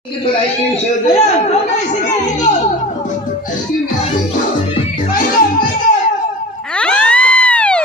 Ayan, okay, sige, ikot. Paikot, paikot. Ay!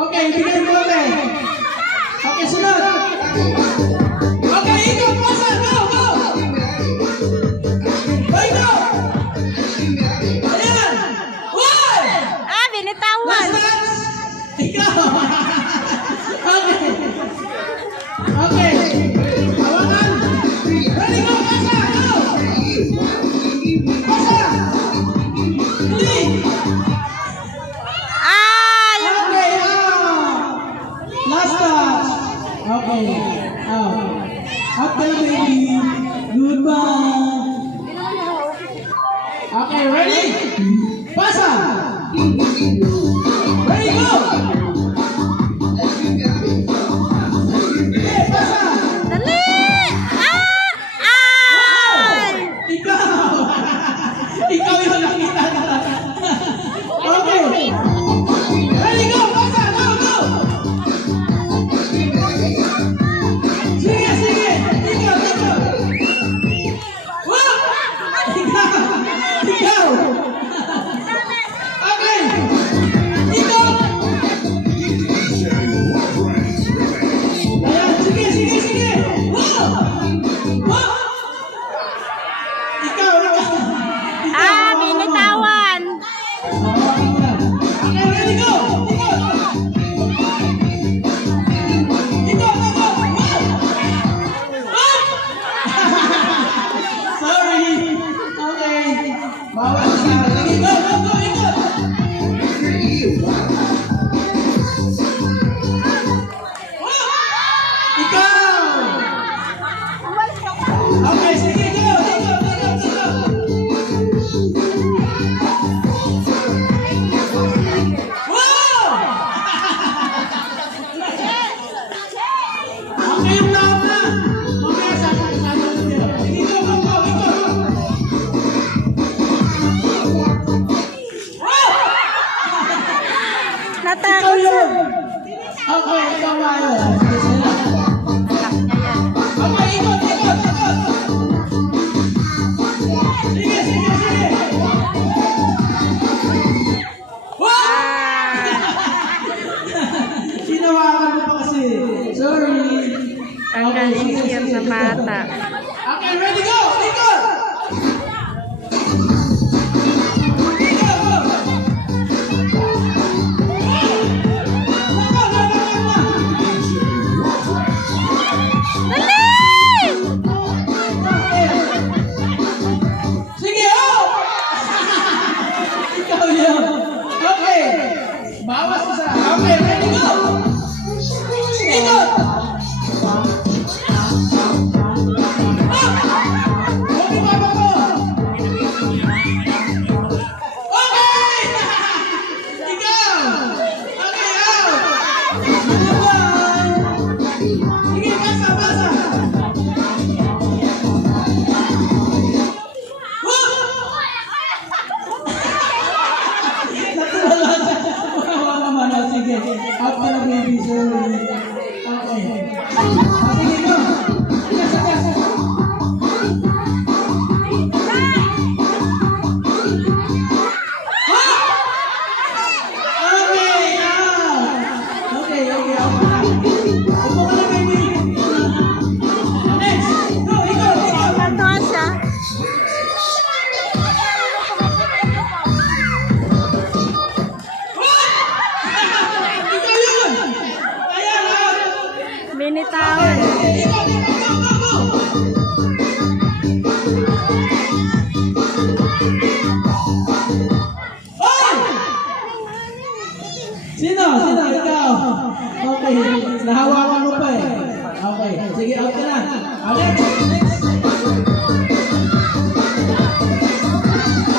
Okay, bigyan mo okay. Okay, sunod. Okay, ikot, pasa, go, go. Paikot. Ayan. One. Ah, binitawan. Last. Ikaw. Okay. Okay. Hawakan. Ready, go, pasa, go. Pasa. Three. Ay! Okay, last touch. Okay. Okay, baby. Goodbye. Okay, ready? Pasa. Ready, go. Okay, pasa. Dali! Ay! Ikaw. Ikaw yung nakita na. Okay. Ready, go. Pasa. Go, go. Sige, sige. Ikaw, ikaw. Wow. Ikaw. Ikaw. Okay. Ikaw. Ayan, sige, sige, sige. Wow. Wow. Ikaw, ikaw. Ah, binitawan. Okay, ready, go. Ikaw. Ikaw, ikaw. Wow. Wow. Sorry. Okay. Bawal siya. Sige, go, go, go. Ikot. Wow. Ikaw. Okay, sige, go. Ikot, ikot, ikot. Wow! Okay, yung lahat na. Mamaya sa niyo. Ikaw, go, go, ikaw. Wow! Ikaw Natakot siya. yun. Okay, ikaw nga yun. Sige, sige. Okay, ikot, ikot, ikot. Sige, sige, sige. Wow! Ah, Hinawakan mo pa kasi. Sorry. ang galing yan sa bata. Okay, ready, go! Ikot! Ikot, go! Dali! Sige, oh! Ikaw yun. Okay. Bawas isa. Okay, ready, go! Ikot! Okay, baba ko! Okay! Ikaw! Okay, out! Sige, basa, basa! Natulala siya. Wawa naman. Sige. Out ka na, baby. Sorry. Okay. Sige, go. Gas, gas. Okay, out. Okay, okay, out na. Upo ka na, baby. Next. Go, ikaw, ikaw. Natuwa siya. Ikaw yun! Ayan, out! Binitawan. Ikaw, ikaw, go, go, go! Hoy! Sino? Sino? Ikaw? Okay, nahawakan mo pa eh. Okay, sige, out ka na. Alex, next!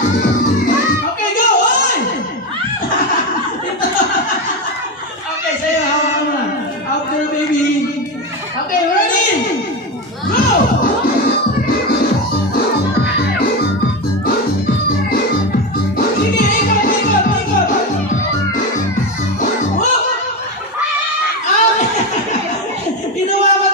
Okay, go! Hoy! Okay, sa'yo, hawakan mo na. Out there, baby. Okay, ready? Go! Sige, ikot, ikot, ikot. Whoop! Okay. Ginawa ko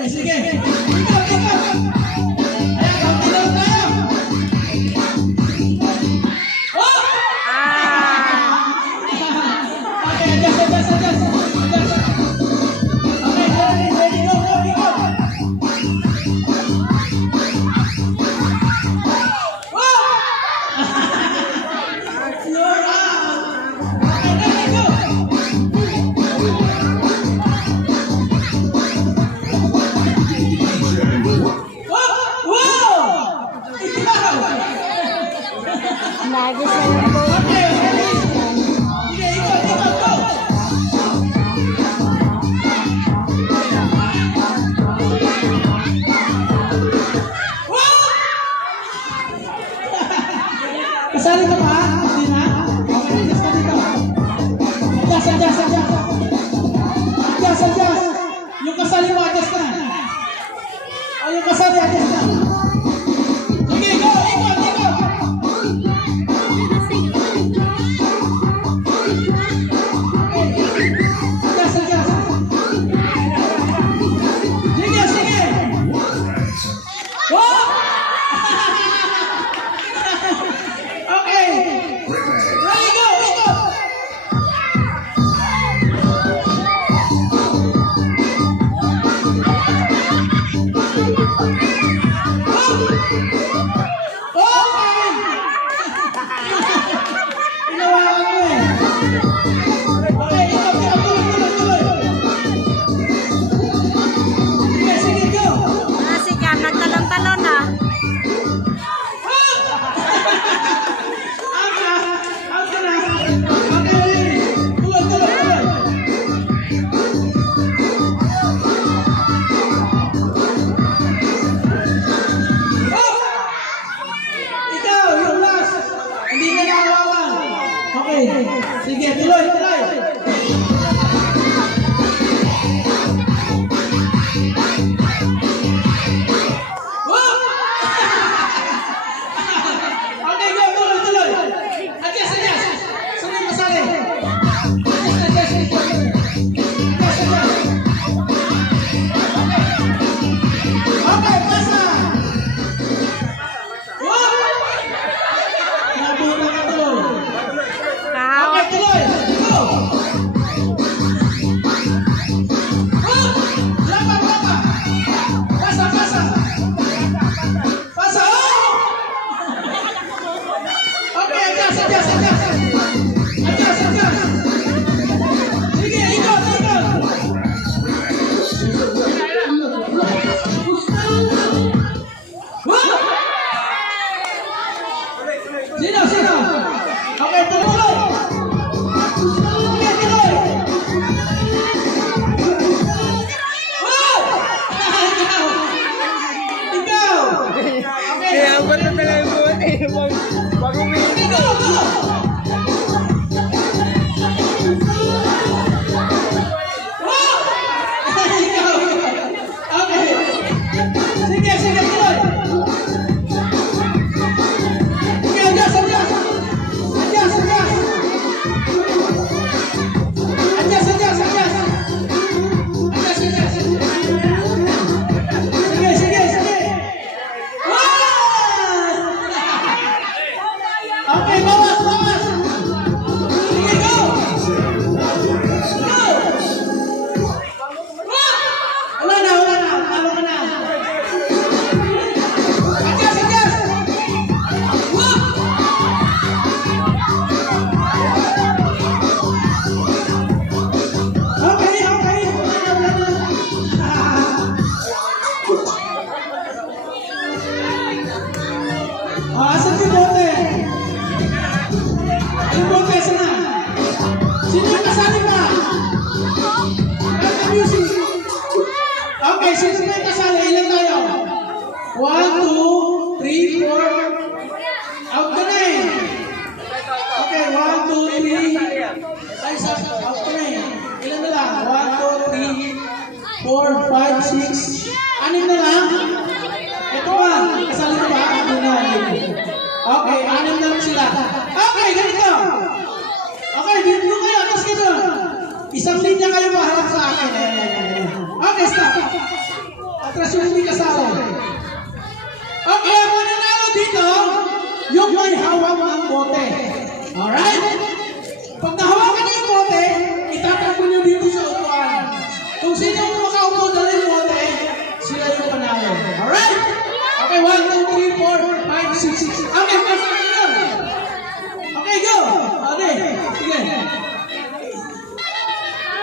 Okay, sige. Ikot, ikot. Ayan, kaunti lang tayo. Oh! Ah! Okay, adjust, adjust, adjust. Adjust. Okay, ready, ready, go, go, go. Oh! You're out. Okay, ready, go. Wow! Wow! Ikaw! Lagi sa po. Okay, ready? Sige, ikot, ikot, go! Wow! Kasali ka ba? Hindi na? Okay, adjust ka dito. Adjust, adjust, adjust. Adjust, adjust. Yung kasali mo, adjust ka. O, yung kasali, adjust ka. Sige, go! Ikot, ikot! Adjust, adjust. Sige, sige! Oh! Okay! Ready, go! Ikot! Okay! Hinawakan mo eh. Okay, ikot, ikot, tuloy, tuloy, tuloy. Sige, sige, go! Ah, sige, nagtalon-talon na. Out na! Out ka na! Okay, ready? Tuloy, tuloy, tuloy. Oh! Ikaw, yung last. Hindi ka nakawakan. Okay. Sige, tuloy, tuloy. Oh! Okay, go, tuloy, tuloy. Adjust, adjust. Sino yung masali? Adjust, adjust, adjust. Adjust, adjust. Okay, pasa. Wow! Nabuta ka tuloy. Kao. Okay, tuloy. Go! Oh! Lapa, lapa. Pasa, pasa. Pasa, oh! Okay, adjust, adjust, adjust. Adjust, adjust. Sige, ikot, ikot. Wow! Sino, sino? Okay, tuloy. Sige, tuloy. Wow! Ikaw! Okay. Kaya ang ba't na talaga mo eh, mag-uwi. Okay, go, go! Wow! Ikaw! Okay. Sige, sige, tuloy. Sige, adjust, adjust. Adjust, adjust. Adjust, adjust, adjust. Adjust, adjust. Sige, sige, sige. Wow! Okay, bawas, bawas. Sige, go. Go. Wow! Wala na, wala na. Talo ka na. Adjust, adjust. Wow! Okay, okay. Wala na, wala na. Asan yung bote? Yung bote, saan na? Sino yung kasali pa? Kanta music. Okay, sino yung kasali? Ilan tayo? 1, 2, 3, 4. Out ka na eh. Okay, 1, 2, 3. Ay, out ka na eh. Ilan na lang? 1, 2, 3, 4, 5, 6. 6 na lang? Ito ba? Kasali na ba? Ito na. Okay, 6 na lang sila. Okay, ganito. Okay, dito kayo. Atas kayo. Isang linya kayo maharap sa akin. Okay, stop. atras yung hindi kasali. Okay, ang mananalo dito, yung may hawak ng bote. Alright? Pag nahawakan niyo yung bote, itatakbo niyo dito sa upuan. Kung sino yung makaupo dala yung bote, sila yung panalo. Alright? Okay, 1, 2, 3, 4, 5, 6, 6. Okay, pasok nyo. Okay, go! Okay, sige.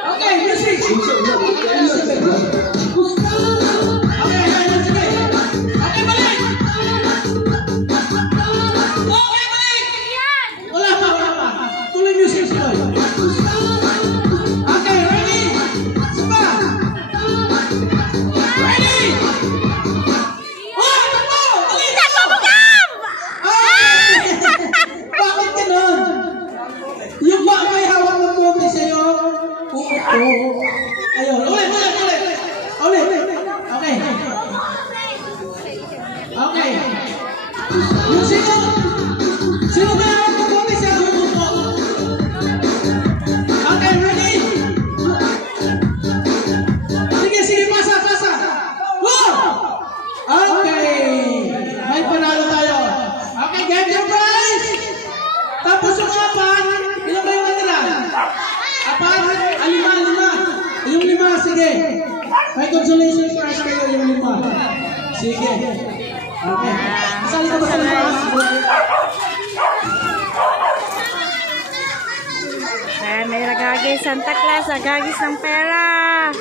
Okay, music! Okay, sige. Okay, balik! Okay, balik! Wala pa. Tuloy music, tuloy. Okay, ready? Saba! Ready! Oh, takbo! Dali! Bubugam! Ay! Bakit ganun? Yung ba may hawak ng bote sa'yo? Oo. Ayun. Ulit. Okay. Okay. Yung sino may hawak ng bote sa'yo? Umupo. Okay, ready? Sige, pasa. Go! Okay. May panalo tayo. Okay, get your prize! Tapos yung apat, ilan ba yung natira? Apat? Lima. Yung 5, sige. May consolation prize kayo yung 5. Sige. Okay. Kasali ka ba sa 5? Ayan, may nagagis Santa Claus, nagagis ng pera.